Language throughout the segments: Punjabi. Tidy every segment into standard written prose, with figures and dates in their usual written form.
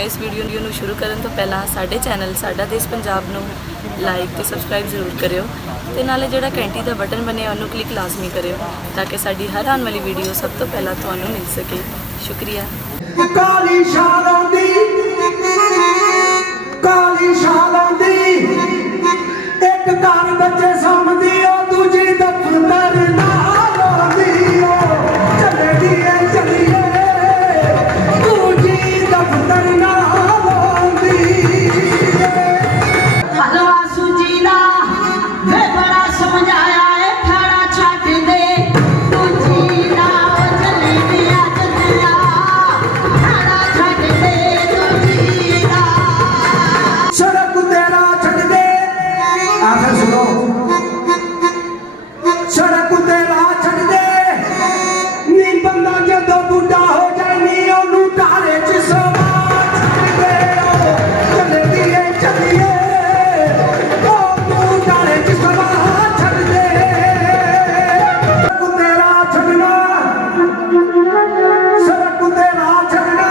इस वीडियो ਨੂੰ ਸ਼ੁਰੂ ਕਰਨ ਤੋਂ ਪਹਿਲਾਂ ਸਾਡੇ ਚੈਨਲ ਸਾਡਾ ਦੇਸ਼ ਪੰਜਾਬ ਨੂੰ ਲਾਈਕ ਤੇ ਸਬਸਕ੍ਰਾਈਬ ਜ਼ਰੂਰ ਕਰਿਓ ਤੇ ਨਾਲੇ ਜਿਹੜਾ ਘੰਟੀ ਦਾ ਬਟਨ ਬਣਿਆ ਉਹਨੂੰ ਕਲਿੱਕ ਲਾਜ਼ਮੀ ਕਰਿਓ ਤਾਂ ਕਿ ਸਾਡੀ ਹਰ ਆਉਣ ਵਾਲੀ ਵੀਡੀਓ ਸਭ ਤੋਂ ਪਹਿਲਾਂ ਤੁਹਾਨੂੰ ਮਿਲ ਸਕੇ ਸ਼ੁਕਰੀਆ। ਕਾਲੀ ਸ਼ਾਲ ਆਉਂਦੀ ਇੱਕ ਘਰ ਬੱਚੇ ਸਮਝਦੀ ਉਹ ਦੂਜੀ ਦਫ਼ਤਰ ਨਾਲ ਆਉਂਦੀ ਉਹ ਚੱਲੀਏ ਦੂਜੀ ਦਫ਼ਤਰ ਨਾਲ ਆਉਂਦੀ ਹਲਵਾ ਸੂਜੀ ਦਾ ਵੇ ਬੜਾ ਸਮਝਾਇਆ ਏ ਖਾਣਾ ਛੱਡ ਦੇ ਦੂਜੀ ਨਾ ਚੱਲੀ ਦੀਆਂ ਚੱਲਿਆ ਖਾਣਾ ਛੱਡ ਦੇ ਦੂਜੀ ਨਾ ਸੜਕ ਤੇਰਾ ਛੱਡ ਦੇ ਆਖਰ ਸੁਣੋ ਸੜਕ ਤੇਰਾ ਛੱਡ ਦੇ ਨੀ ਬੰਦਾ ਜਦੋਂ ਬੁੱਢਾ ਹੋ ਜਾਏ ਨੀ ਉਹਨੂੰ ਢਾਰੇ ਚ ਸਵਾ ਛੱਡ ਦੇ ਚੱਲੀਏ ਉਹ ਤੂੰ ਢਾਰੇ ਚ ਸਵਾ ਛੱਡ ਦੇ ਸੜਕ ਤੇਰਾ ਛੱਡਣਾ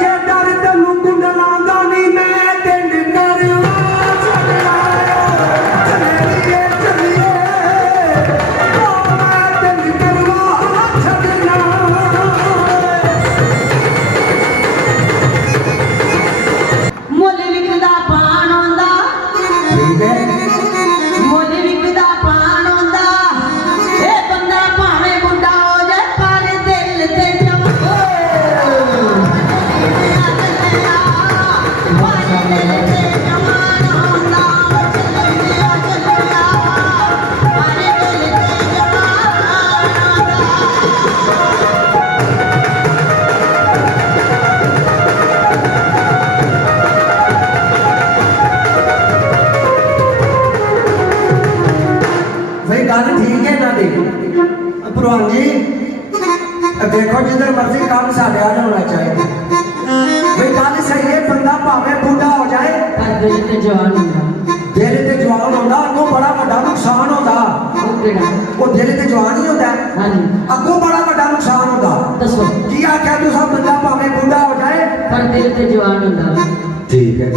ਜੇ ਡਰ ਤੈਨੂੰ ਕੁੰਡਲਾਂ ਦਾ ਨੀ ਮੈਂ ਟਿੰਡ ਕਰਵਾ ਛੱਡਣਾ ਚੱਲੀਏ ਉਹ ਮੈਂ ਟਿੰਡ ਕਰਵਾ ਛੱਡਣਾ ਮੁੱਲ ਵਿਕਦਾ ਪਾਣ ਆਉਂਦਾ ਠੀਕ ਹੈ ਮੁੱਲ ਵਿਕਦਾ ਪਾਣ ਆਉਂਦਾ ਇਹ ਬੰਦਾ ਭਾਵੇਂ ਬੁੱਢਾ ਹੋ ਜਾਏ ਪਰ ਦਿਲ ਤੇ ਜਵਾਨ ਵੇ ਗੱਲ ਠੀਕ ਹੈ ਨਾ ਦੀ ਭਲਵਾਨ ਜੀ ਦੇਖੋ ਜਿੱਧਰ ਮਰਜ਼ੀ ਕੰਮ ਸਾਡੇ ਆ ਹੋਣਾ ਚਾਹੀਦਾ ਵੇ ਗੱਲ ਸਹੀ ਹੈ ਬੰਦਾ ਭਾਵੇਂ ਬੁੱਢਾ ਹੋ ਜਾਏ ਪਰ ਦਿਲ ਤੇ ਜਵਾਨ ਹੁੰਦਾ ਦਿਲ ਤੇ ਜਵਾਨ ਹੁੰਦਾ ਅੱਗੋਂ ਬੜਾ ਵੱਡਾ ਨੁਕਸਾਨ ਹੁੰਦਾ ਉਹ ਕਿਹੜਾ ਉਹ ਦਿਲ ਤੇ ਜਵਾਨ ਹੀ ਹੁੰਦਾ ਹਾਂਜੀ ਅੱਗੋਂ ਬੜਾ ਵੱਡਾ ਨੁਕਸਾਨ ਹੁੰਦਾ ਦੱਸੋ ਕੀ ਆਖਿਆ ਤੂੰ ਸਭ ਬੰਦਾ ਭਾਵੇਂ ਬੁੱਢਾ ਹੋ ਜਾਏ ਪਰ ਦਿਲ ਤੇ ਜਵਾਨ ਹੁੰਦਾ ਠੀਕ ਹੈ